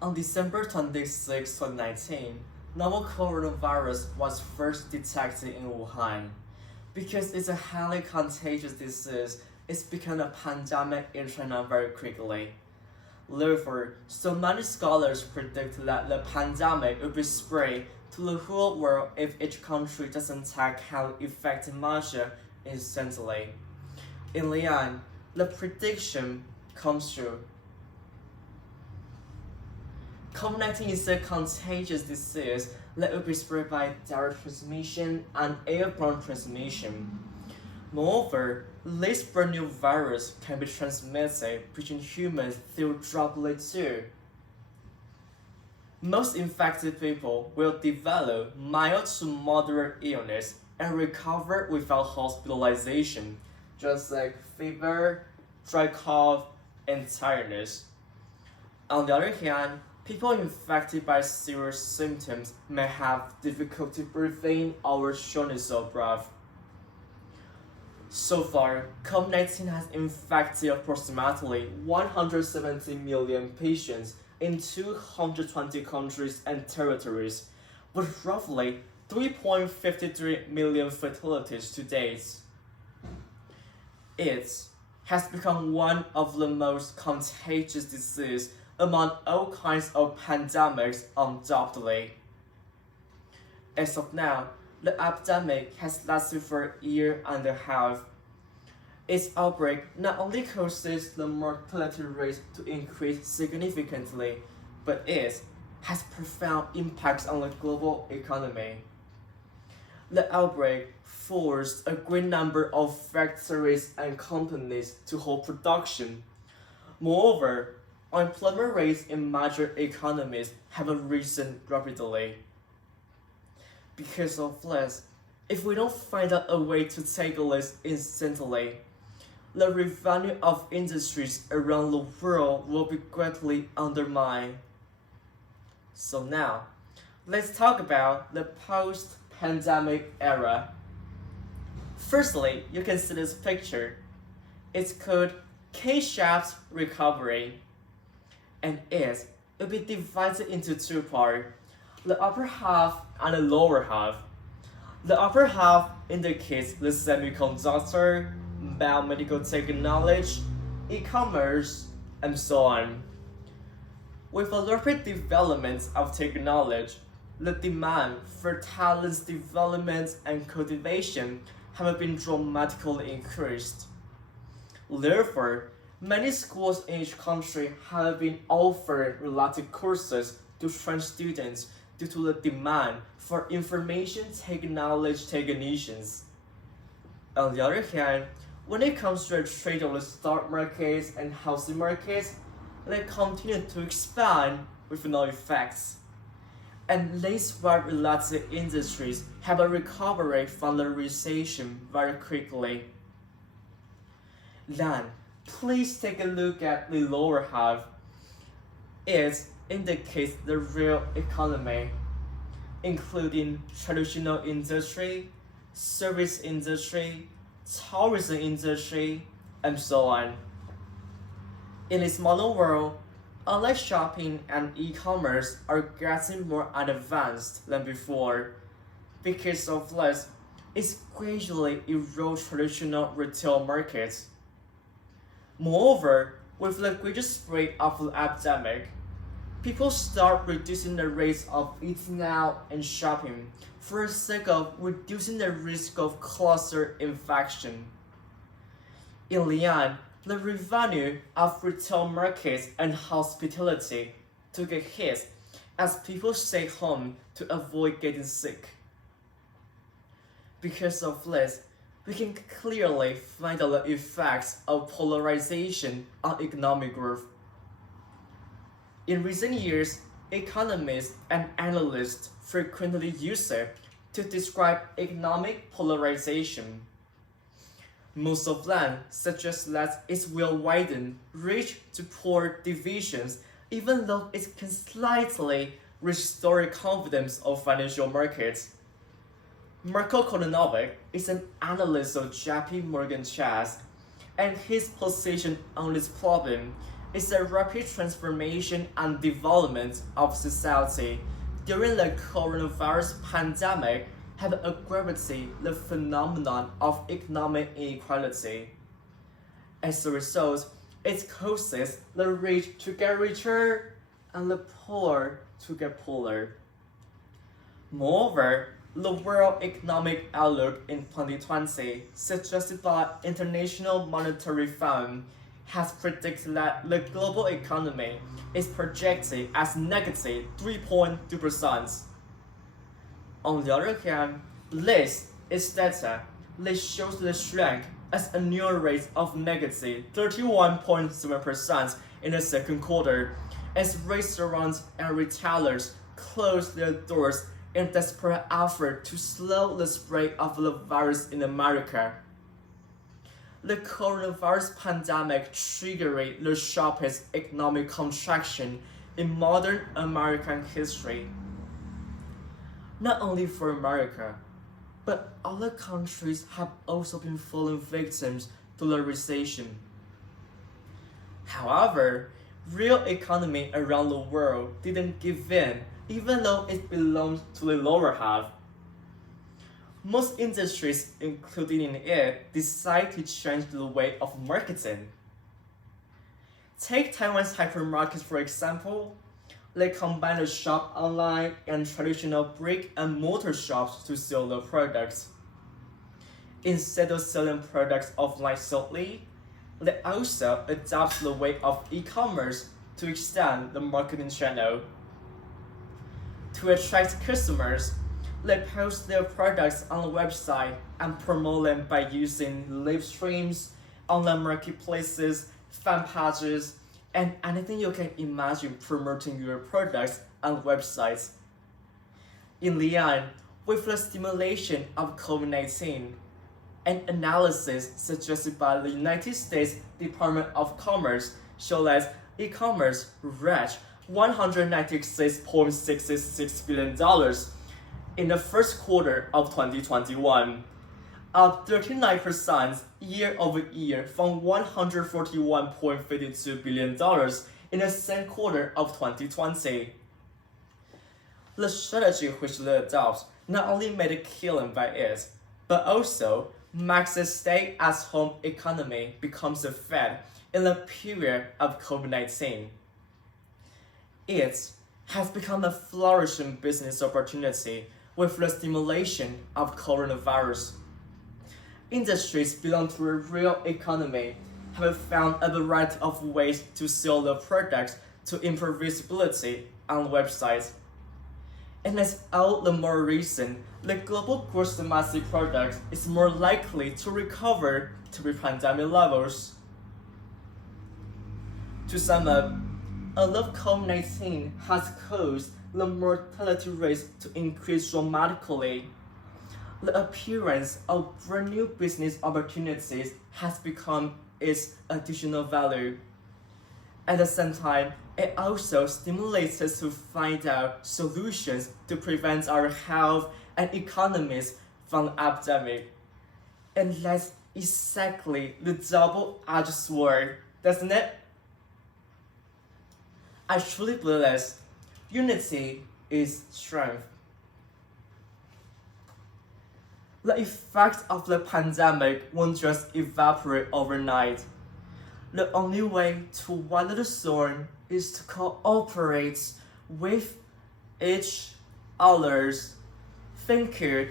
On December 26, 2019, novel coronavirus was first detected in Wuhan. Because it's a highly contagious disease, it's become a pandemic in China very quickly. Therefore, so many scholars predict that the pandemic will be spread to the whole world if each country doesn't tackle effective measure instantly. In the end, the prediction comes true. COVID-19 is a contagious disease that will be spread by direct transmission and airborne transmission. Moreover, this brand new virus can be transmitted between humans through droplets too. Most infected people will develop mild to moderate illness and recover without hospitalization, just like fever, dry cough, and tiredness. On the other hand, people infected by serious symptoms may have difficulty breathing or shortness of breath. So far, COVID-19 has infected approximately 170 million patients in 220 countries and territories, with roughly 3.53 million fatalities to date. It has become one of the most contagious diseases among all kinds of pandemics undoubtedly. As of now, the epidemic has lasted for a year and a half. Its outbreak not only causes the mortality rate to increase significantly, but it has profound impacts on the global economy. The outbreak forced a great number of factories and companies to halt production. Moreover, unemployment rates in major economies have risen rapidly. Because of this, if we don't find out a way to tackle this instantly, the revenue of industries around the world will be greatly undermined. So now, let's talk about the post-pandemic era. Firstly, you can see this picture. It's called K-shaped recovery, and it will be divided into two parts, the upper half and the lower half. The upper half indicates the semiconductor, biomedical technology, e-commerce, and so on. With the rapid development of technology, the demand for talent development and cultivation have been dramatically increased. Therefore, many schools in each country have been offering related courses to train students due to the demand for information technology technicians. On the other hand, when it comes to the trade of the stock markets and housing markets, they continue to expand with no effects. And these related industries have a recovery from the recession very quickly. Then, please take a look at the lower half. It indicates the real economy, including traditional industry, service industry, tourism industry, and so on. In this modern world, online shopping and e-commerce are getting more advanced than before. Because of this, it's gradually erode traditional retail markets. Moreover, with the greater spread of the epidemic, people start reducing the rates of eating out and shopping for the sake of reducing the risk of cluster infection. In the end, the revenue of retail markets and hospitality took a hit as people stayed home to avoid getting sick. Because of this, we can clearly find the effects of polarization on economic growth. In recent years, economists and analysts frequently use it to describe economic polarization. Most of them suggest that it will widen rich to poor divisions even though it can slightly restore confidence of financial markets. Marko Kononowicz is an analyst of JP Morgan Chase, and his position on this problem is the rapid transformation and development of society during the coronavirus pandemic have aggravated the phenomenon of economic inequality. As a result, it causes the rich to get richer and the poor to get poorer. Moreover, the World Economic Outlook in 2020, suggested by International Monetary Fund, has predicted that the global economy is projected as negative 3.2%. On the other hand, this is data that shows the shrink as annual rate of negative 31.7% in the second quarter, as restaurants and retailers close their doors in desperate effort to slow the spread of the virus in America. The coronavirus pandemic triggered the sharpest economic contraction in modern American history. Not only for America, but other countries have also been falling victims to the recession. However, real economy around the world didn't give in, even though it belonged to the lower half. Most industries, including it, decide to change the way of marketing. Take Taiwan's hypermarkets for example. They combine the shop online and traditional brick and mortar shops to sell their products. Instead of selling products offline solely, they also adopt the way of e-commerce to extend the marketing channel. To attract customers, they post their products on the website and promote them by using live streams, online marketplaces, fan pages, and anything you can imagine promoting your products on websites. In the end, with the stimulation of COVID-19, an analysis suggested by the United States Department of Commerce showed that e-commerce reached $196.66 billion in the first quarter of 2021, up 39% year over year from $141.52 billion in the same quarter of 2020. The strategy which they adopt not only made a killing by it, but also makes the stay-at-home economy becomes a fad in the period of COVID-19. It has become a flourishing business opportunity with the stimulation of coronavirus. Industries belong to the real economy have found a variety of ways to sell their products to improve visibility on websites. And that's all the more reason the global gross domestic product is more likely to recover to pre-pandemic levels. To sum up, although COVID-19 has caused the mortality rates to increase dramatically, the appearance of brand new business opportunities has become its additional value. At the same time, it also stimulates us to find out solutions to prevent our health and economies from the epidemic. And that's exactly the double-edged sword, doesn't it? I truly believe that unity is strength. The effects of the pandemic won't just evaporate overnight. The only way to weather the storm is to cooperate with each other. Thank you